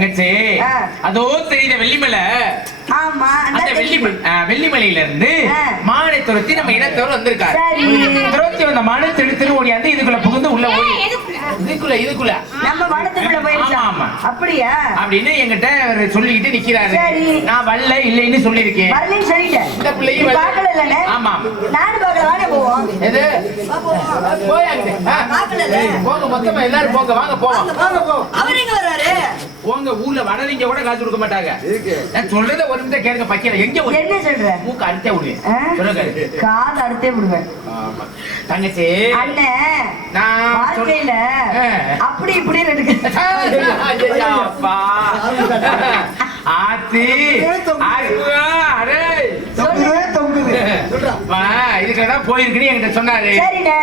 தங்கச்சி அதோ தெரியுத வெள்ளிமலை. ஆமா, அந்த வெள்ளிமலையில இருந்து மானை துரத்தி நம்ம இனத்தவர் வந்திருக்காரு. துரத்தி வந்த மானை திரு ஓடியாந்து இதுக்குள்ள புகுந்து உள்ள ஓடி இதுக்குள்ள நம்ம வனத்துக்குள்ள போயிருச்சா? ஆமா. அப்படியா? அப்படின்னு என்கிட்ட சொல்லிக்கிட்டு நிக்கிறாரு. நான் வரல இல்லைன்னு சொல்லிருக்கேன். வரலன்னு சொல்லிட்டேன். இந்த பிள்ளையும் பார்க்கல இல்லனே? ஆமா. நானும் பார்க்கல. வாங்க போவோம். எது? போயாங்க. பார்க்கல இல்ல. போங்க மொத்தமா எல்லாரும் போங்க. வாங்க போவோம். வாங்க போ. அவர் எங்க வராரு? போங்க. ஊர்ல வடலிங்க கூட காசு கொடுக்க மாட்டாங்க. நான் சொல்றத ஒரு நிமிஷம் கேளுங்க. பக்கில எங்க என்ன சொல்ற? மூக்கு அறுத்தே விடுவேன். சொல்லுங்க. காது அறுத்தே விடுவேன். தங்கச்சி அண்ணே நான் வாழ்க்கையில அப்படி இப்படி இருக்கு. அப்பா ஆத்தி இதுக்குதான் போயிருக்குன்னு என்கிட்ட சொன்னாரு.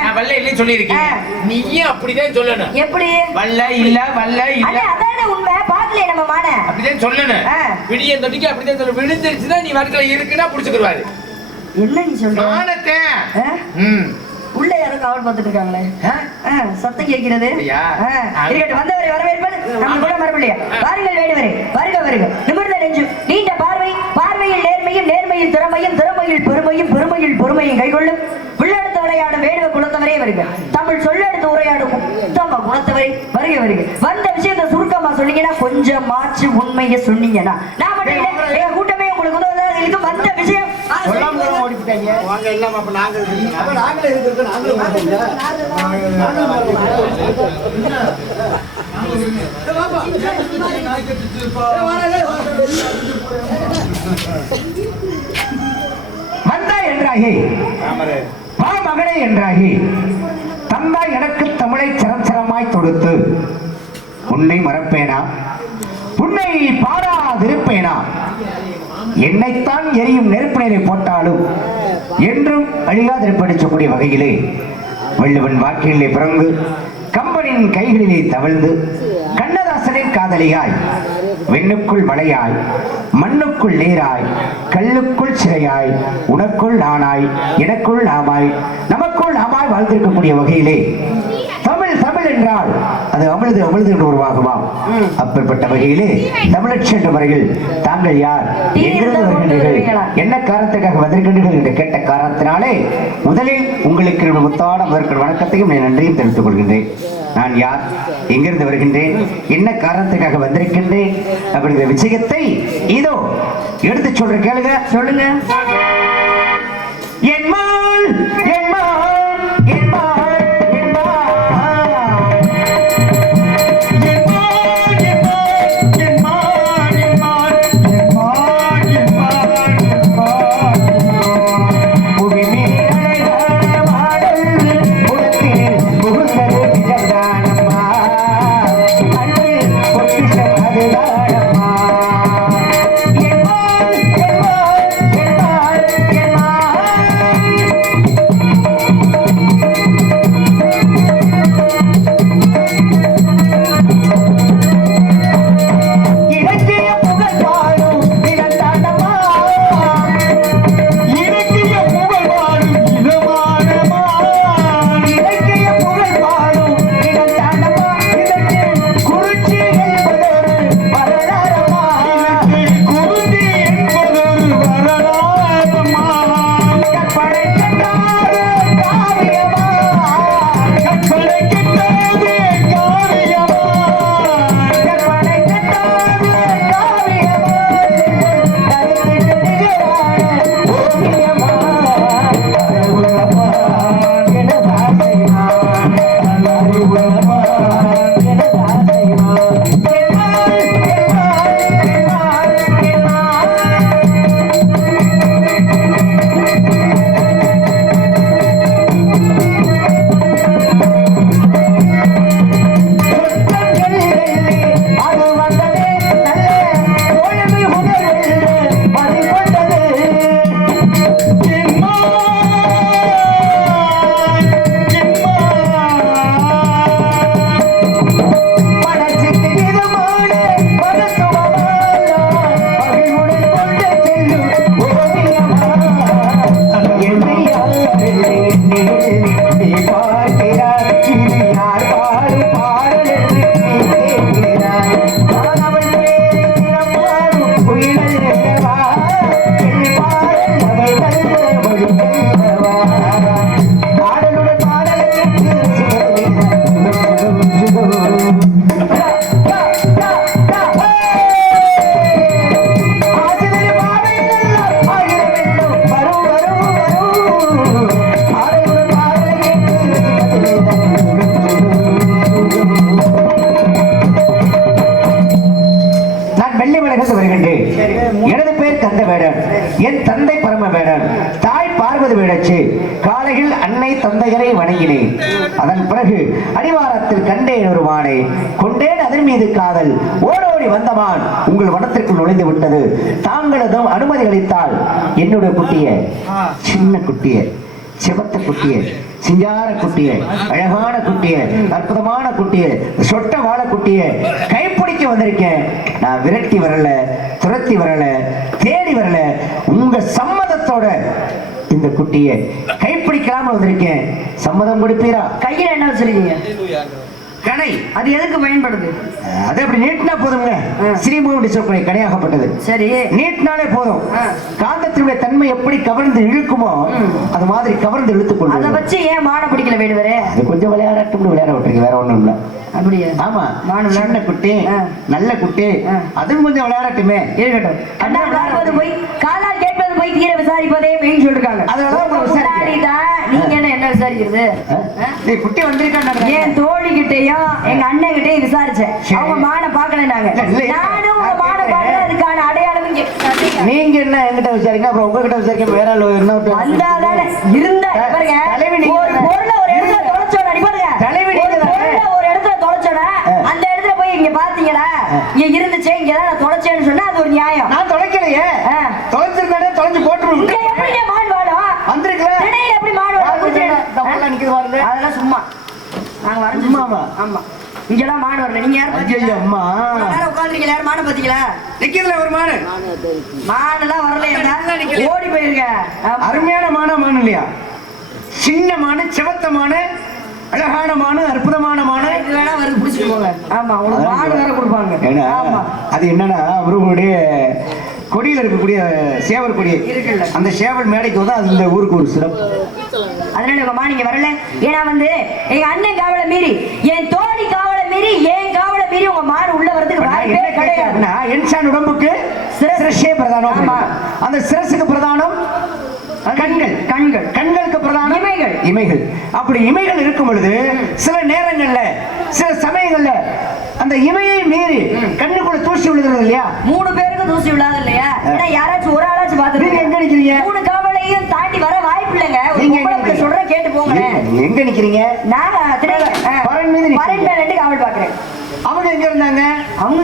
நான் வல்ல இல்லைன்னு சொல்லியிருக்கேன். நீயும் அப்படிதான் சொல்லணும். எப்படி? வல்ல இல்ல வல்ல இல்ல அதானே உண்மை. பாக்கல நம்ம மான அப்படிதான் சொல்லணும். விடிய தொட்டிக்கு அப்படிதான் சொல்ல. விழுந்துருச்சுன்னா நீ வாழ்க்கையில இருக்குன்னா புடிச்சுக்குவாரு. என்ன நீ சொல்ற? மானத்தை உள்ள யாரும் காவல் பார்த்துட்டு இருக்காங்களே, சத்தம் கேட்கிறது. இருக்கட்டும், வந்தவரை வரவேற்பது நம்ம கூட மரபில்லையா? வாருங்கள் வேடுவரே, வருக வருக. நிமிர்ந்த நெஞ்சு, நீண்ட பார்வை, பார்வையில் நேர்மையும், நேர்மையில் திறமையும், திறமையில் பெருமையும், பெருமையில் பொறுமையும் கைகொள்ளும் உள்ளெடுத்து விளையாடும் வேடுவ குலத்தவரே வருக. தமிழ் சொல்லெடுத்து உரையாடும் உத்தம குணத்தவரை வருக வருக. வந்த விஷயத்தை சுருக்கமா சொன்னீங்கன்னா, கொஞ்சம் மாற்று உண்மையை சொன்னீங்கன்னா நான் மட்டும் எங்க கூட்டமே உங்களுக்கு உதவுதான். வந்த விஷயம் வாங்க எல்லாம் அப்ப நாங்களே இருக்கிறோம். வந்தா என்றாகி வா மகனே என்றாகி தந்தா எனக்கு தமிழை சரச்சரமாய் தொடுத்து உன்னை மறப்பேனா, உன்னை பாராதிருப்பேனா? என்னைத்தான் எரியும் நெருப்பு நீரை போட்டாலும் என்றும் அழியாதிருப்படிச்சக்கூடிய வகையிலே வள்ளுவன் வாக்கிலே பிறந்து கம்பனின் கைகளிலே தவழ்ந்து கண்ணதாசனின் காதலியாய் விண்ணுக்குள் மலையாய் மண்ணுக்குள் நீராய் கல்லுக்குள் சிறையாய் உனக்குள் நானாய் எனக்குள் நாமாய் நமக்குள் நாமாய் வாழ்ந்திருக்கக்கூடிய வகையிலே தமிழ் தமிழ் என்றால் அது அமிழ்து அமிழ்து என்று உருவாகுமாம். அப்பேற்பட்ட வகையிலே தமிழச்சி என்ற முறையில் தாங்கள் யார், எங்கிருந்து வருகின்றீர்கள், என்ன காரணத்துக்காக வந்திருக்கின்றீர்கள் என்று கேட்ட காரணத்தினாலே முதலில் உங்களுக்கு முத்தான முதற்கொள் வணக்கத்தையும் நன்றியும் தெரிவித்துக் கொள்கின்றேன். நான் யார், எங்கிருந்து வருகின்றேன், என்ன காரணத்துக்காக வந்திருக்கின்றேன் அப்படிங்கிற விஷயத்தை இதோ எடுத்து சொல்ற கேளுங்க. சொல்லுங்க. என்மாள் என்மாள் என்மாள் இருந்து வருகின்றேன். எனது பேர் கந்தவேடன், என் தந்தை பரமவேடன், தாய் பார்வதி வேடச்சு. காலையில் அன்னை தந்தையரை வணங்கினேன். அதன் பிறகு அடிவாரத்தில் கண்டேன் ஒரு மானை, கொண்டேன் அதன் மீது காதல். ஓடோடி வந்தமான் உங்கள் வனத்திற்குள் நுழைந்து விட்டது. தாங்களதும் அனுமதி அளித்தால் என்னுடைய குட்டிய, சின்ன குட்டிய, சிவத்த குட்டிய, சிங்கார குட்டிய, அழகான குட்டிய, அற்புதமான குட்டிய, சொட்ட வாழ குட்டிய கைப்பிடிக்க வந்திருக்கேன். நான் விரட்டி வரல, துரத்தி வரல, தேடி வரல. உங்க சம்மதத்தோட இந்த குட்டிய கைப்பிடிக்காம வந்திருக்கேன். சம்மதம் கொடுப்பீரா? கையில என்ன வச்சிருக்கீங்க? கணை. அது எதுக்கு பயன்படுது? அது அப்படி நீட்டினா போதுங்க. ஸ்ரீமுகனுடைய சொற்களை கணையாகப்பட்டது. சரி, நீட்டினாலே போதும். காந்தத்தினுடைய தன்மை எப்படி கவர்ந்து இழுக்குமோ அது மாதிரி கவர்ந்து இழுத்துக்கொண்டு. அதை வச்சு ஏன் மான பிடிக்கல வேடுவரே? அது கொஞ்சம் விளையாடட்டும், விளையாட விட்டுருக்கு, வேற ஒண்ணும் இல்ல. அப்படியே? ஆமா, மானு சின்ன குட்டி, நல்ல குட்டி, அதுவும் கொஞ்சம் விளையாடட்டுமே. இருக்கட்டும். கண்ணால் பார்ப்பது போய், காலால் கேட்பது போய், தீர விசாரிப்பதே மெயின் சொல்லிருக்காங்க. அதனால நீங்க என்ன விசாரிக்கிறது? குட்டி வந்திருக்காங்க. என் தோழி கிட்டையும் எங்க அண்ணன் கிட்டையும் விசாரிச்சேன். அவங்க மான பாக்கலனாங்க. நானும் உங்க மான பார்க்க அதுக்கான அடையாளம் நீங்க என்ன என்கிட்ட விசாரிங்க, அப்புறம் உங்ககிட்ட விசாரிக்க வேற என்ன வந்தாதானே இருந்தா பாருங்க. ஒரு பொருளை ஒரு இடத்துல தொலைச்சோட அடிப்பாருங்க. ஒரு இடத்துல தொலைச்சோட அந்த இடத்துல போய் இங்க பாத்தீங்களா, இங்க இருந்துச்சு, இங்கதான் நான் தொலைச்சேன்னு சொன்னா அது ஒரு நியாயம். நான் தொலைக்கலையே, தொலைச்சிருந்தானே தொலைஞ்சு போட்டு எப்படிங்க மான் வாழும்? வந்திருக்கல எப்படி மான் வாழும்? அதெல்லாம் சும்மா நாங்க வரைஞ்சுமாவா? ஆமா, இங்கெல்லாம் மான் வரல. நீங்க யாரும் அம்மா உட்காந்துருக்கீங்க, யாரும் மான பாத்தீங்களா? நிக்கிறதுல ஒரு மானு மானெல்லாம் வரல, ஓடி போயிருங்க. அருமையான மானு இல்லையா? சின்ன மானு, சிவத்த மானு, அழகான மானு, அற்புதமான மானு. வேணா வந்து புடிச்சிட்டு போங்க. ஆமா, உங்களுக்கு மாடு வேற கொடுப்பாங்க. ஆமா, அது என்னன்னா அவர்களுடைய கொடியில இருக்கக்கூடிய சேவல் கொடி இருக்குல்ல, அந்த சேவல் மேடைக்கு வந்து அது இந்த ஊருக்கு ஒரு சிறப்பு. அதனால உங்க மான் இங்க வரல. ஏன்னா வந்து எங்க அண்ணன் காவலை மீறி, என் தோழி காவலை மீறி, என் காவலை மீறி உங்க மான் உள்ள வரதுக்கு வாய்ப்பே கிடையாதுன்னா, இன்சான் உடம்புக்கு சிரசே பிரதானம். அந்த சிரசுக்கு பிரதானம் கண்கள், கண்களுக்கு பிரதானம் இமைகள். அப்படி இமைகள் இருக்கும் பொழுது சில நேரங்கள்ல, சில சமயங்கள்ல அந்த இமையை மீறி கண்ணுக்குள்ள தூசி விழுகிறது இல்லையா? 3 பேருக்கு தூசி விழாது இல்லையா? யாராச்சும் ஒரு ஆளாச்சும் பாத்துருக்கீங்க? எங்க நிக்கிறீங்க? 3 காவலையும் தாண்டி வர வாய்ப்பு இல்லைங்க. நீங்க சொல்ற கேட்டு போங்க. எங்க நிக்கிறீங்க? நான் பரன் மீது பரன் காவல் பாக்குறேன். அவங்க எங்க இருந்தாங்க? அவங்க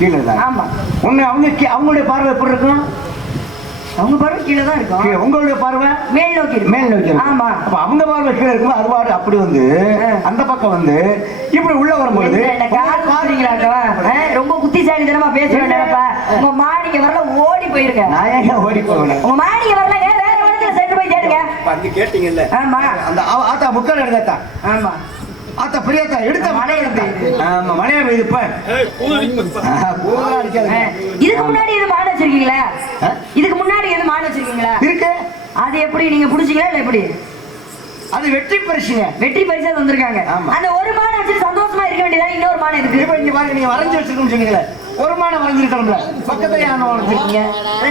கீழே தான். ஆமா, அவங்களுடைய பார்வை எப்படி இருக்கும்? அவங்க பார்வை கீழே தான் இருக்கும். உங்களுடைய பார்வை மேல் நோக்கி. ஆமா, அப்ப அவங்க பார்வை கீழே இருக்கும். அதுவாடு அப்படி வந்து அந்த பக்கம் வந்து இப்படி உள்ள வரும்போது ரொம்ப புத்திசாலித்தனமா பேசுறேன். உங்க மாடிக்கு வரல, ஓடி போயிருங்க. நான் ஏன் ஓடி போகல? உங்க மாடிக்கு வரல, வேற இடத்துல சென்று போய் தேடுங்க. வந்து கேட்டீங்கல்ல? ஆமா, அந்த ஆத்தா முக்கால் எடுத்தா. ஆமா, ஆத்தா பிரியாத்தா எடுத்த மழை எடுத்தா. ஆமா, மழையா பெய்யுது. இப்ப இதுக்கு முன்னாடி எது மாடு வச்சிருக்கீங்களா? இதுக்கு முன்னாடி எது மாடு வச்சிருக்கீங்களா? இருக்கு. அது எப்படி நீங்க புடிச்சீங்களா இல்ல எப்படி? அது வெற்றி பரிசுங்க. வெற்றி பரிசா வந்திருக்காங்க. அந்த ஒரு மானை வச்சு சந்தோஷமா இருக்க வேண்டியதா? இன்னொரு மானை இருக்கு. இப்ப இங்க பாருங்க, நீங்க வரைஞ்சு வச்சிருக்கோம்னு சொன்னீங்களே, ஒரு மானை வரைஞ்சிருக்கணும்ல, பக்கத்துல யானை வரைஞ்சிருக்கீங்க.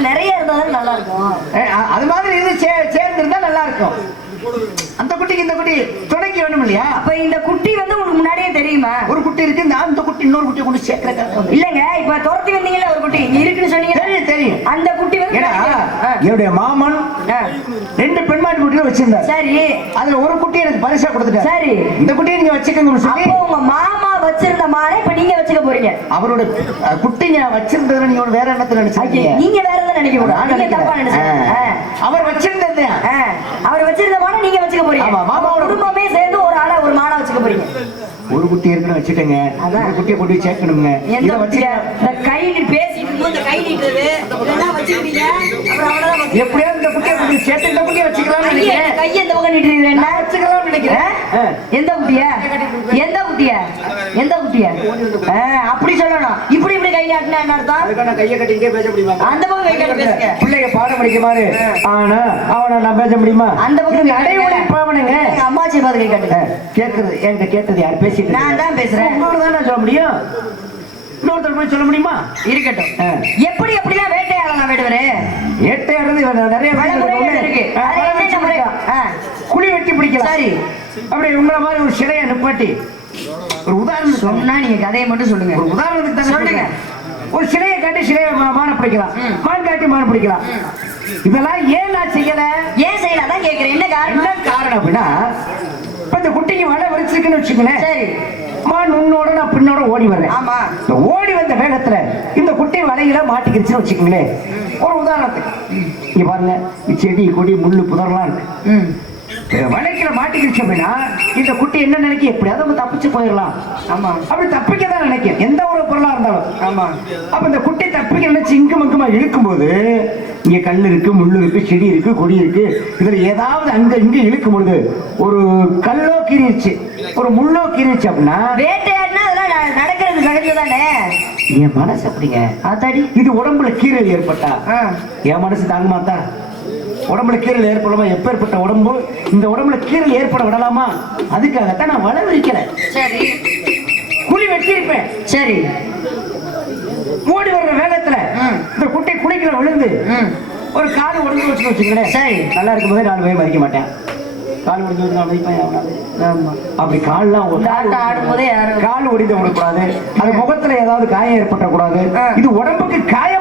நிறைய இருந்தாலும் நல்லா இருக்கும். அது மாதிரி இது சேர்ந்து இருந்தா நல்லா இருக்கும். அந்த குட்டிக்கு இந்த குட்டி துணைக்கு வேணும் இல்லையா? அப்ப இந்த குட்டி வந்து உங்களுக்கு முன்னாடியே தெரியுமா? ஒரு குட்டி இருக்கு, அந்த குட்டி இன்னொரு குட்டி கொண்டு சேர்க்கற இல்லங்க. இப்ப துரத்தி வந்தீங்கல்ல, ஒரு குட்டி இங்க இருக்குன்னு சொன்னீங்க. தெரியும். அந்த குட்டி வந்து என்னுடைய மாமன் 2 பெண்மாடி குட்டியை வச்சிருந்தார். சரி, அதுல ஒரு குட்டி எனக்கு பரிசா கொடுத்துட்டார். சரி, இந்த குட்டியை நீங்க வச்சுக்கோங்க சொல்லி. அப்போ உங்க மாமா வச்சிருந்த மானை இப்ப நீங்க வச்சுக்க போறீங்க. அவரோட குட்டிங்க வச்சிருந்தத நீங்க வேற எண்ணத்துல நினைச்சீங்க. நீங்க வேற எதை நினைக்க கூடாது. நீங்க தப்பா நினைச்சீங்க. அவர் வச்சிருந்தது, அவர் வச்சிருந்த மானை நீங்க வச்சுக்க போறீங்க. ஆமா, மாமாவோட குடும்பமே சேர்ந்து ஒரு ஆளா ஒரு மானை வச்சுக்க போறீங்க. ஒரு குட்டி இருக்குன்னு வச்சுட்டேங்க. அந்த குட்டியை கொண்டு போய் சேர்க்கணுங்க. இத வச்சு இந்த கை நீ பேசி இந்த கை நீட்டது இதெல்லாம் வச்சிருக்கீங்க. அப்புறம் அவ்வளவுதான். எப்படியா இந்த குட்டியை கொண்டு சேர்த்து இந்த குட்டியை வச்சுக்கலாம்னு நினைக்கிறேன். கை எந்த பக்கம் நீட்டுறீங்க? என்ன வச்சுக்கலாம்னு நினைக்கிறேன். எந்த குட்டியா? அப்படி சொல்லணும். இப்படி கை காட்டினா என்ன அர்த்தம்? அதுக்கான கையை கட்டிட்டே பேச முடியுமா? அந்த பக்கம் கை காட்டி பேசுங்க. பிள்ளைங்க பாடம் படிக்குமாறு ஆனா அவனை நான் பேச முடியுமா? அந்த பக்கம் அடைவுடைய பாவனைங்க. அம்மாச்சி பாத்து கை காட்டுங்க. கேக்குறது என்கிட்ட கேட்டது யார் பேசிட்டு? நான் தான் பேசுறேன். உங்களோட தான் சொல்ல முடியும். இன்னொருத்தர் போய் சொல்ல முடியுமா? இருக்கட்டும். எப்படிலாம் வேட்டையாடலாம் வேடுவரே? வேட்டையாடுறது நிறைய இருக்கு. குழி வெட்டி பிடிக்கலாம். சரி, அப்படி உங்களை மாதிரி ஒரு சிலையை நிப்பாட்டி ஒரு உதாரணம் சொன்னா நீங்க கதையை மட்டும் சொல்லுங்க. ஒரு உதாரணத்துக்கு தான் சொல்லுங்க. ஒரு சிலையை காட்டி சிலையை மான பிடிக்கலாம், மான் காட்டி மான் பிடிக்கலாம். இதெல்லாம் ஏன் நான் செய்யல? ஏன் செய்யல அதான் கேக்குறேன். என்ன காரணம்? என்ன காரணம் அப்படின்னா, இப்ப இந்த குட்டிக்கு வலை வரிச்சிருக்குன்னு வச்சுக்கோங்களேன். சரி. மான் உன்னோட நான் பின்னோட ஓடி வர்றேன். ஆமா. இந்த ஓடி வந்த வேகத்துல இந்த குட்டி வலையில மாட்டிக்கிடுச்சுன்னு வச்சுக்கோங்களேன். ஒரு உதாரணத்துக்கு இங்க பாருங்க, செடி கொடி முள்ளு புதர்லாம் இருக்கு. வலைக்குள்ள மாட்டிக்கிடுச்சு அப்படின்னா இந்த குட்டி என்ன நினைக்கும், எப்படியாவது நம்ம தப்பிச்சு போயிடலாம். ஆமா. அப்படி தப்பிக்க தான் நினைக்கும், எந்த ஒரு பொருளா இருந்தாலும். ஆமா. அப்ப இந்த குட்டி தப்பிக்க நினைச்சு இங்கு மங்குமா இழுக்கும் போது இங்க கல் இருக்கு, முள்ளு இருக்கு, செடி இருக்கு, கொடி இருக்கு. இதுல ஏதாவது அங்க இங்க இழுக்கும் பொழுது ஒரு கல்லோ கீறிச்சு, ஒரு முள்ளோ கீறிச்சு அப்படின்னா வேட்டையாடினா அதெல்லாம் நடக்கிறது சகஜதானே. என் மனசு அப்படிங்க. அதாடி இது உடம்புல கீறல் ஏற்பட்டா என் மனசு தாங்க மாட்டா? உடம்புல கீரல் ஏற்படலாமா? எப்பேற்பட்ட உடம்பு, இந்த உடம்புல கீரல் ஏற்பட விடலாமா? அதுக்காகத்தான் நான் வலை விரிக்கிறேன். சரி. குழி வெட்டியிருப்பேன். சரி. ஓடி வர்ற வேகத்துல இந்த குட்டை குளிக்கிற விழுந்து ஒரு கால் உடஞ்சு வச்சுங்களேன். சரி. நல்லா இருக்கும் போதே 4 பேர் மதிக்க மாட்டேன். கால் உடஞ்சு வச்சு நான் மதிப்பேன். அப்படி கால்லாம் ஆடும் போதே கால் ஒடிந்து விடக்கூடாது, அது முகத்துல ஏதாவது காயம் ஏற்பட்டக்கூடாது. இது உடம்புக்கு காயம்